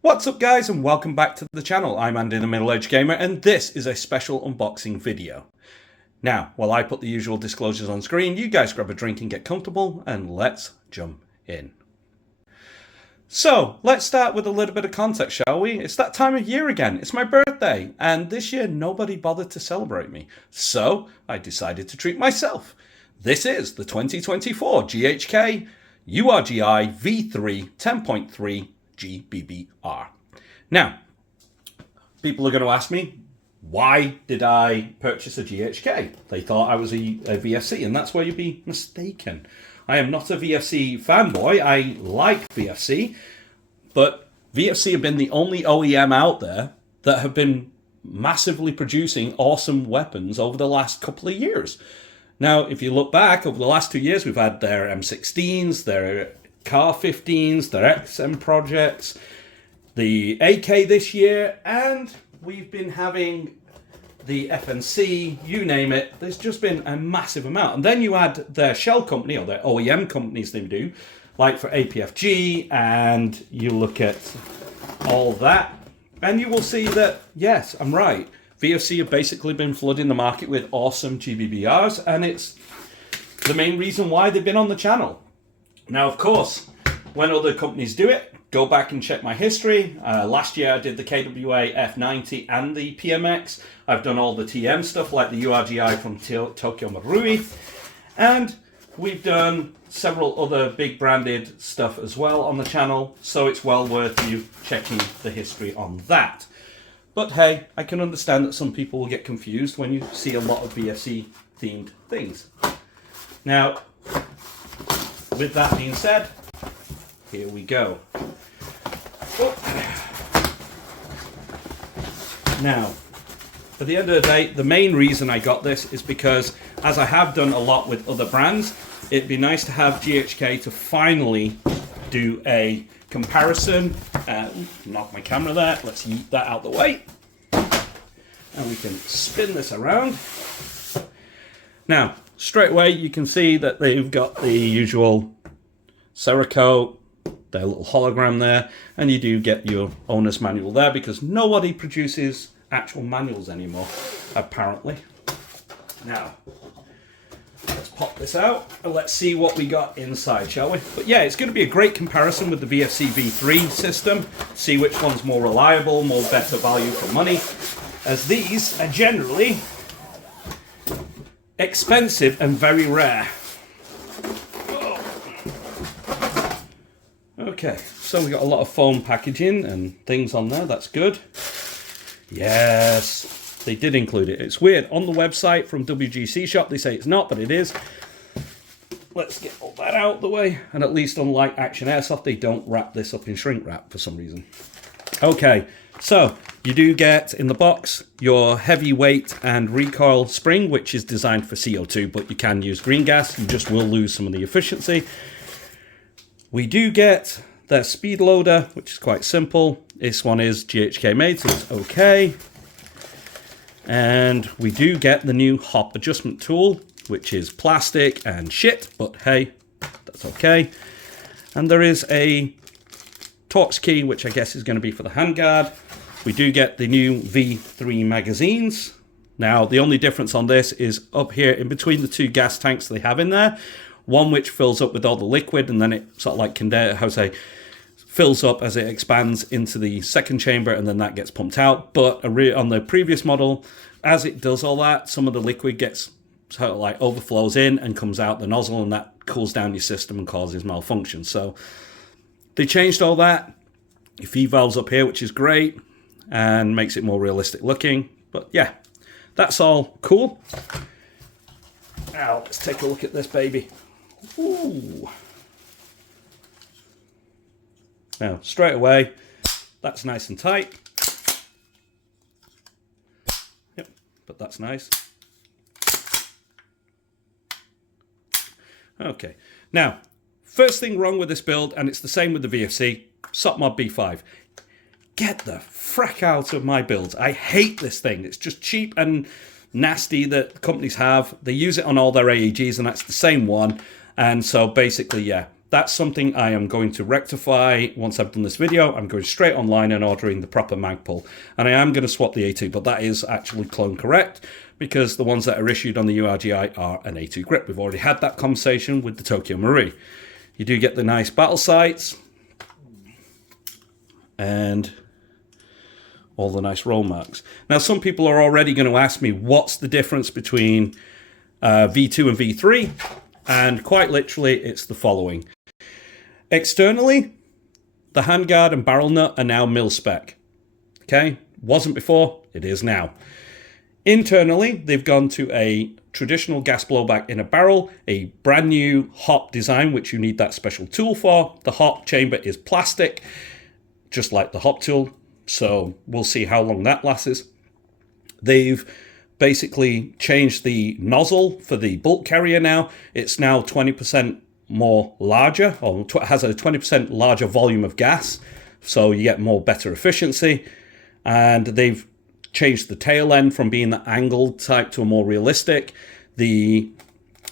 What's up guys and welcome back to the channel. I'm Andy the Middle Aged Gamer and this is a special unboxing video. Now, while I put the usual disclosures on screen, you guys grab a drink and get comfortable and let's jump in. So, let's start with a little bit of context, shall we? It's that time of year again. It's my birthday and this year nobody bothered to celebrate me. So, I decided to treat myself. This is the 2024 GHK URG I V3 10.3 GBBR. Now, people are going to ask me, why did I purchase a GHK? They thought I was a VFC, and that's where you'd be mistaken. I am not a VFC fanboy. I like VFC, but VFC have been the only OEM out there that have been massively producing awesome weapons over the last couple of years. Now, if you look back over the last 2 years, we've had their M16s, their Car 15s, their XM projects, the AK this year, and we've been having the FNC, you name it. There's just been a massive amount. And then you add their shell company, or their OEM companies they do, like for APFG, and you look at all that, and you will see that, yes, I'm right. VFC have basically been flooding the market with awesome GBBRs, and it's the main reason why they've been on the channel. Now, of course, when other companies do it, go back and check my history. Last year I did the KWA F90 and the PMX. I've done all the TM stuff like the URGI from Tokyo Marui. And we've done several other big branded stuff as well on the channel. So it's well worth you checking the history on that. But hey, I can understand that some people will get confused when you see a lot of VFC themed things. Now, with that being said, here we go. Oh. Now, at the end of the day, the main reason I got this is because, as I have done a lot with other brands, it'd be nice to have GHK to finally do a comparison. Knock my camera there. Let's yeet that out the way. And we can spin this around. Now, straight away, you can see that they've got the usual Cerakote, their little hologram there, and you do get your owner's manual there because nobody produces actual manuals anymore, apparently. Now, let's pop this out and let's see what we got inside, shall we? But yeah, it's going to be a great comparison with the VFC V3 system, see which one's more reliable, more better value for money, as these are generally expensive and very rare. Okay, so we got a lot of foam packaging and things on there. That's good. Yes, they did include it. It's weird. On the website from WGC Shop, they say it's not, but it is. Let's get all that out of the way. And at least unlike Action Airsoft, they don't wrap this up in shrink wrap for some reason. Okay, so you do get in the box your heavyweight and recoil spring, which is designed for CO2, but you can use green gas. You just will lose some of the efficiency. We do get their speed loader, which is quite simple. This one is GHK made, so it's okay. And we do get the new hop adjustment tool, which is plastic and shit, but hey, that's okay. And there is a Torx key, which I guess is going to be for the handguard. We do get the new V3 magazines. Now, the only difference on this is up here in between the two gas tanks they have in there. One which fills up with all the liquid, and then it sort of like fills up as it expands into the second chamber, and then that gets pumped out. But on the previous model, as it does all that, some of the liquid gets sort of like overflows in and comes out the nozzle, and that cools down your system and causes malfunction. So they changed all that. Your feed valve's up here, which is great and makes it more realistic looking. But yeah, that's all cool. Now let's take a look at this baby. Ooh. Now, straight away, that's nice and tight. Yep, but that's nice. Okay, now, first thing wrong with this build, and it's the same with the VFC, SOPMOD B5. Get the frack out of my builds. I hate this thing. It's just cheap and nasty that companies have. They use it on all their AEGs, and that's the same one. And so basically, yeah, that's something I am going to rectify once I've done this video. I'm going straight online and ordering the proper mag pull. And I am going to swap the A2, but that is actually clone correct because the ones that are issued on the URGI are an A2 grip. We've already had that conversation with the Tokyo Marui. You do get the nice battle sights and all the nice roll marks. Now, some people are already going to ask me, what's the difference between V2 and V3? And quite literally, it's the following. Externally, the handguard and barrel nut are now mil-spec. Okay? Wasn't before, it is now. Internally, they've gone to a traditional gas blowback in a barrel, a brand new hop design, which you need that special tool for. The hop chamber is plastic, just like the hop tool. So we'll see how long that lasts. They've basically changed the nozzle for the bolt carrier now. It's now 20% more larger, or has a 20% larger volume of gas, so you get more better efficiency. And they've changed the tail end from being the angled type to a more realistic. The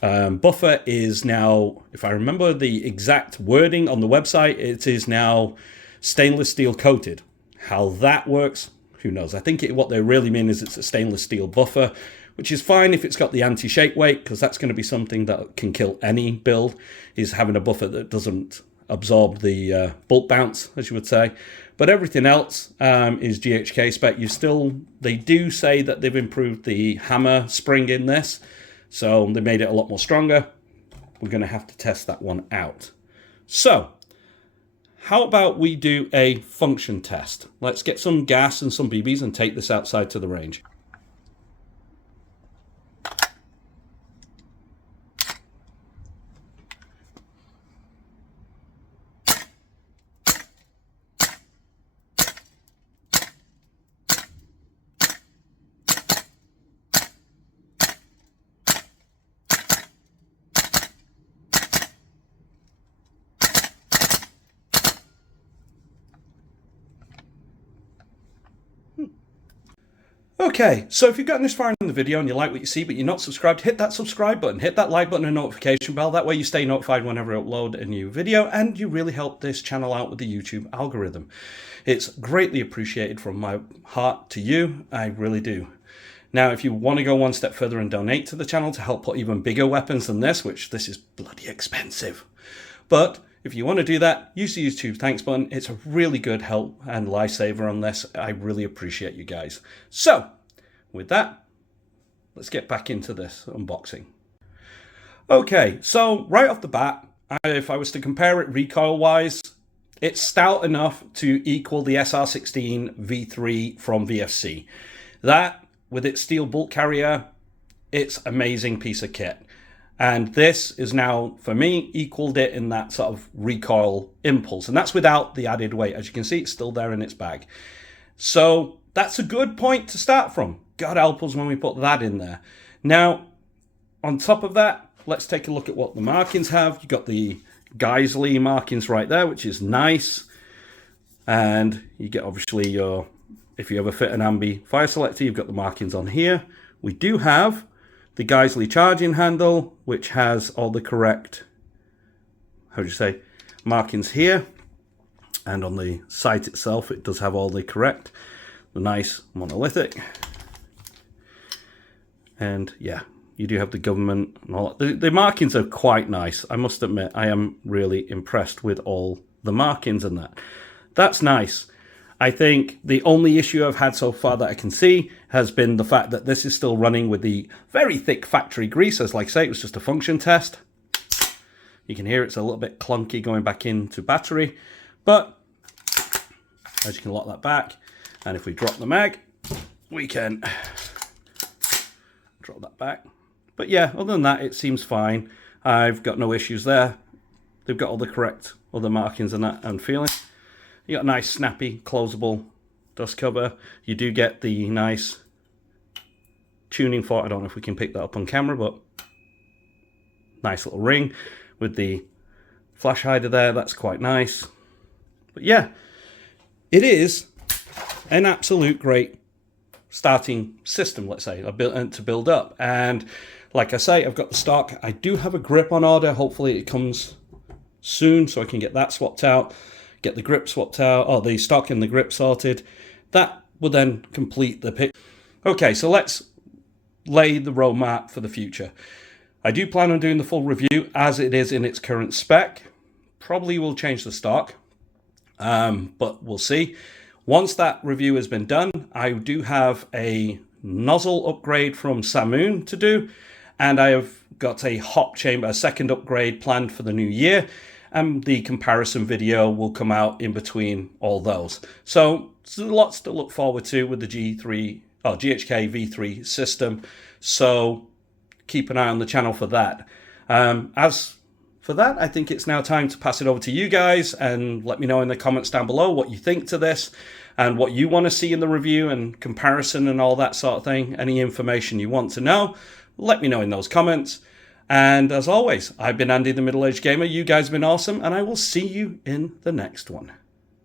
buffer is now, if I remember the exact wording on the website, it is now stainless steel coated. How that works, who knows? I think what they really mean is it's a stainless steel buffer, which is fine if it's got the anti-shake weight, because that's going to be something that can kill any build, is having a buffer that doesn't absorb the bolt bounce, as you would say. But everything else is GHK spec. They do say that they've improved the hammer spring in this, so they made it a lot more stronger. We're going to have to test that one out. So, how about we do a function test? Let's get some gas and some BBs and take this outside to the range. Okay, so if you've gotten this far in the video and you like what you see but you're not subscribed, hit that subscribe button, hit that like button and notification bell. That way you stay notified whenever I upload a new video, and you really help this channel out with the YouTube algorithm. It's greatly appreciated from my heart to you. I really do. Now, if you want to go one step further and donate to the channel to help put even bigger weapons than this, this is bloody expensive, but if you want to do that, use the YouTube thanks button. It's a really good help and lifesaver on this. I really appreciate you guys. So, with that, let's get back into this unboxing. Okay, so right off the bat, if I was to compare it recoil-wise, it's stout enough to equal the SR16 V3 from VFC. That, with its steel bolt carrier, it's an amazing piece of kit. And this is now, for me, equaled it in that sort of recoil impulse. And that's without the added weight. As you can see, it's still there in its bag. So that's a good point to start from. God help us when we put that in there. Now, on top of that, let's take a look at what the markings have. You've got the Geisley markings right there, which is nice. And you get, obviously, your, if you ever fit an ambi fire selector, you've got the markings on here. We do have the Geisley charging handle, which has all the correct, markings here. And on the sight itself, it does have all the correct, the nice monolithic. And yeah, you do have the government and all that. The markings are quite nice. I must admit, I am really impressed with all the markings and that. That's nice. I think the only issue I've had so far that I can see has been the fact that this is still running with the very thick factory grease. As like I say, it was just a function test. You can hear it's a little bit clunky going back into battery, but as you can lock that back, and if we drop the mag, we can drop that back. But yeah, other than that, it seems fine. I've got no issues there. They've got all the correct other markings and that I'm feeling. You got a nice snappy closable dust cover. You do get the nice tuning fork. I don't know if we can pick that up on camera, but nice little ring with the flash hider there. That's quite nice. But yeah, it is an absolute great starting system, let's say, to build up. And like I say, I've got the stock. I do have a grip on order. Hopefully it comes soon so I can get that swapped out, get the grip swapped out, or the stock and the grip sorted. That will then complete the picture. Okay, so let's lay the roadmap for the future. I do plan on doing the full review as it is in its current spec. Probably will change the stock, but we'll see. Once that review has been done, I do have a nozzle upgrade from Samoon to do, and I have got a hop chamber, a second upgrade planned for the new year, and the comparison video will come out in between all those. So lots to look forward to with the GHK V3 system, so keep an eye on the channel for that. As for that, I think it's now time to pass it over to you guys and let me know in the comments down below what you think to this and what you want to see in the review and comparison and all that sort of thing. Any information you want to know, let me know in those comments. And as always, I've been Andy the Middle-Aged Gamer. You guys have been awesome, and I will see you in the next one.